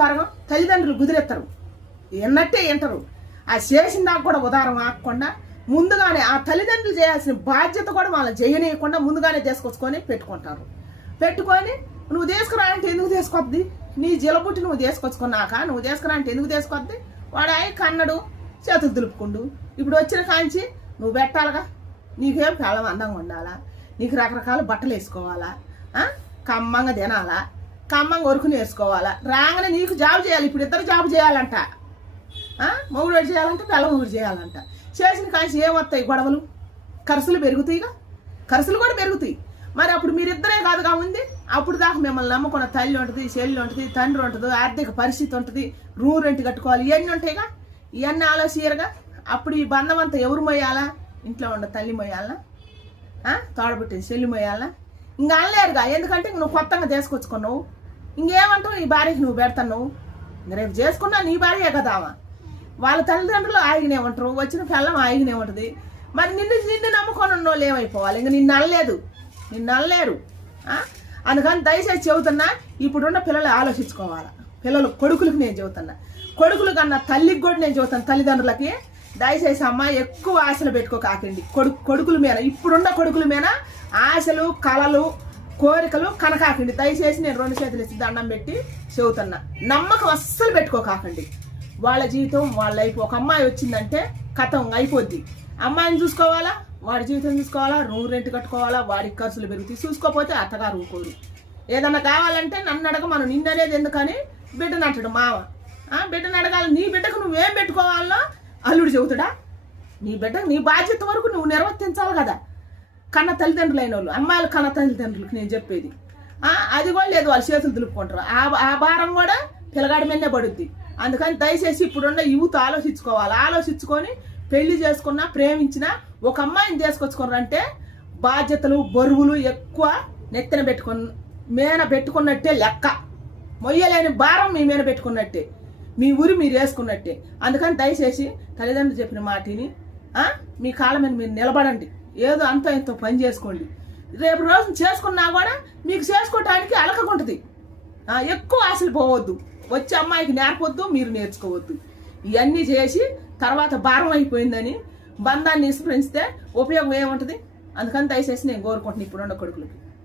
కారణం తల్లిదండ్రులు కుదిరెత్తారు, ఎన్నట్టే వింటారు. ఆ చేసిన దాకా కూడా ఉదాహరణ ఆకుండా ముందుగానే ఆ తల్లిదండ్రులు చేయాల్సిన బాధ్యత కూడా వాళ్ళని చేయనీయకుండా ముందుగానే తీసుకొచ్చుకొని పెట్టుకొని నువ్వు తీసుకురా అంటే ఎందుకు తీసుకొద్ది? నీ జీలబుట్టి నువ్వు తీసుకొచ్చుకున్నాక నువ్వు తీసుకురా అంటే ఎందుకు తీసుకొద్ది? వాడు అయి కన్నడు, చేతులు దులుపుకుండు. ఇప్పుడు వచ్చిన కాంచి నువ్వు పెట్టాలిగా. నీకేం పెళ్ళం అందంగా ఉండాలా, నీకు రకరకాల బట్టలు వేసుకోవాలా, కమ్మంగా తినాలా, కమ్మంగా వరకు నేర్చుకోవాలా. రాగానే నీకు జాబ్ చేయాలి. ఇప్పుడు ఇద్దరు జాబ్ చేయాలంట, మొగుడు చేయాలంట, పిల్ల మొగుడు చేయాలంట. చేసిన కాంచి ఏమొస్తాయి గొడవలు, ఖర్చులు పెరుగుతాయిగా, ఖర్చులు కూడా పెరుగుతాయి. మరి అప్పుడు మీరిద్దరే కాదుగా ఉంది. అప్పుడు దాకా మిమ్మల్ని నమ్ముకున్న తల్లి ఉంటుంది, చెల్లి ఉంటుంది, తండ్రి ఉంటుంది, ఆర్థిక పరిస్థితి ఉంటుంది, రూమ్ రెంట్ కట్టుకోవాలి, ఇవన్నీ ఉంటాయిగా. ఇవన్నీ ఆలోచించరుగా. అప్పుడు ఈ బంధం అంతా ఎవరు మొయ్యాలా? ఇంట్లో ఉండ తల్లి మొయ్యాలా, తోడబుట్టింది చెల్లి మొయ్యాలా? ఇంకా అనలేరుగా. ఎందుకంటే నువ్వు కొత్తగా తీసుకొచ్చుకున్నావు. ఇంకేమంటావు? నీ భార్యకి నువ్వు పెడతావు. ఇంక రేపు చేసుకున్నా నీ భార్యే కదా. వాళ్ళ తల్లిదండ్రులు ఆగినే ఉంటారు, వచ్చిన పిల్లం ఆగినే ఉంటుంది. మరి నిన్ను నమ్ముకొని ఉన్న వాళ్ళు ఏమైపోవాలి? ఇంక నిన్ను అనలేరు. అందుకని దయచేసి చెబుతున్నా, ఇప్పుడున్న పిల్లలు ఆలోచించుకోవాలి. పిల్లలు కొడుకులకు నేను చెబుతున్నా, కొడుకులు కన్నా తల్లికి కూడా నేను చెబుతాను. తల్లిదండ్రులకి దయచేసి అమ్మ ఎక్కువ ఆశలు పెట్టుకోకాకండి. కొడుకుల మీద, ఇప్పుడున్న కొడుకుల మీద ఆశలు, కళలు, కోరికలు కనకాకండి. దయచేసి నేను 2 చేతులు ఇచ్చి దండం పెట్టి చెబుతున్నా, నమ్మకం అస్సలు పెట్టుకోకాకండి. వాళ్ళ జీవితం వాళ్ళ లైఫ్. ఒక అమ్మాయి వచ్చిందంటే కథం అయిపోద్ది. అమ్మాయిని చూసుకోవాలా, వాడి జీవితం చూసుకోవాలా, రూమ్ రెంట్ కట్టుకోవాలా, వాడికి ఖర్చులు పెరుగుతాయి. చూసుకోకపోతే అత్తగారు ఊరుకోరు. ఏదన్నా కావాలంటే నన్ను అడగ, మనం నిన్ననేది ఎందుకని బిడ్డను అంటాడు మావ. బిడ్డను అడగాలి. నీ బిడ్డకు నువ్వేం పెట్టుకోవాలో అల్లుడు చెబుతాడా? నీ బిడ్డకు నీ బాధ్యత వరకు నువ్వు నిర్వర్తించాలి కదా. కన్న తల్లిదండ్రులు అయిన వాళ్ళు, అమ్మాయిలు కన్న తల్లిదండ్రులకు నేను చెప్పేది అది కూడా లేదు. వాళ్ళు చేతులు దులుపుకుంటారు. ఆ భారం కూడా పిల్లగాడి మీదనే పడుద్ది. అందుకని దయచేసి ఇప్పుడున్న యూత్ ఆలోచించుకోవాలి. ఆలోచించుకొని పెళ్లి చేసుకున్నా, ప్రేమించినా ఒక అమ్మాయిని తీసుకొచ్చుకున్నారంటే బాధ్యతలు, బరువులు ఎక్కువ నెత్తిన పెట్టుకున్నట్టే లెక్క. మొయ్యలేని భారం మీ మీద పెట్టుకున్నట్టే, మీ ఊరి మీరు వేసుకున్నట్టే. అందుకని దయచేసి తల్లిదండ్రులు చెప్పిన మాటిని మీ కాళ్ళ మీద మీరు నిలబడండి. ఏదో అంతో ఎంతో పని చేసుకోండి. రేపు రోజు చేసుకున్నా కూడా మీకు చేసుకోవటానికి అలకకుంటుంది. ఎక్కువ ఆశలు పోవద్దు. వచ్చే అమ్మాయికి నేర్పొద్దు, మీరు నేర్చుకోవద్దు. ఇవన్నీ చేసి తర్వాత భారం అయిపోయిందని బంధాన్ని విస్మరిస్తే ఉపయోగం ఏముంటుంది? అందుకని దయచేసి నేను కోరుకుంటున్నాను ఇప్పుడున్న కొడుకులకి.